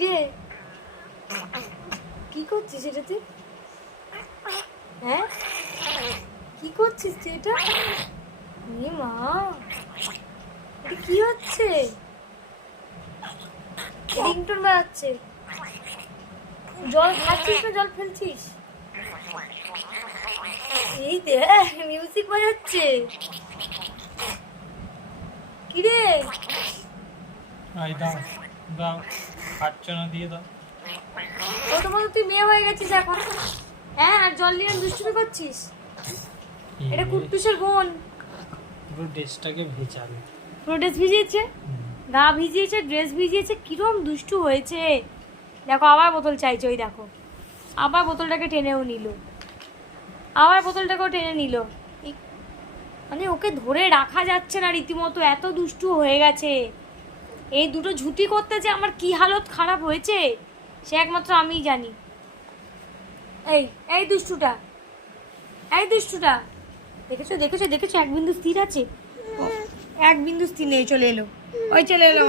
কিরে? কি করছিস এটা তুই হ্যাঁ? কি করছিস তুই এটা? মা কি হচ্ছে? রিংটোন বাজাচ্ছে জল খাচ্ছিস না, জল ফেলছিস? এই দে মিউজিক বাজাচ্ছে। কিরে? আই দাও দাও খাচ্ছ না দিয়ে দাও। বড় তুই মেয়ে হয়ে গেছিস এখন। হ্যাঁ আর জল নিয়ে দুষ্টুমি করছিস? এটা কুট্টুসের বোন পুরো ড্রেসটাকে ভেজাবে। পুরো ড্রেস ভিজিয়েছে? গা ভিজিয়েছে ড্রেস ভিজিয়েছে কিরম দুষ্টু হয়েছে। দেখো আবার বোতল চাইছে ওই দেখো। আবার বোতলটাকে টেনেও নিল। আবার বোতলটাকেও টেনে নিল। মানে ওকে ধরে রাখা যাচ্ছে না রীতিমতো এত দুষ্টু হয়ে গেছে। এই দুটো ঝুটি করতে যে আমার কি হালত খারাপ হয়েছে সে একমাত্র আমিই জানি। এই এই দুষ্টুটা এই দুষ্টুটা। দেখেছ দেখেছ দেখেছ এক বিন্দু স্থির আছে? এক বিন্দু স্থির নেই চলে এলো। ওই চলে এলো।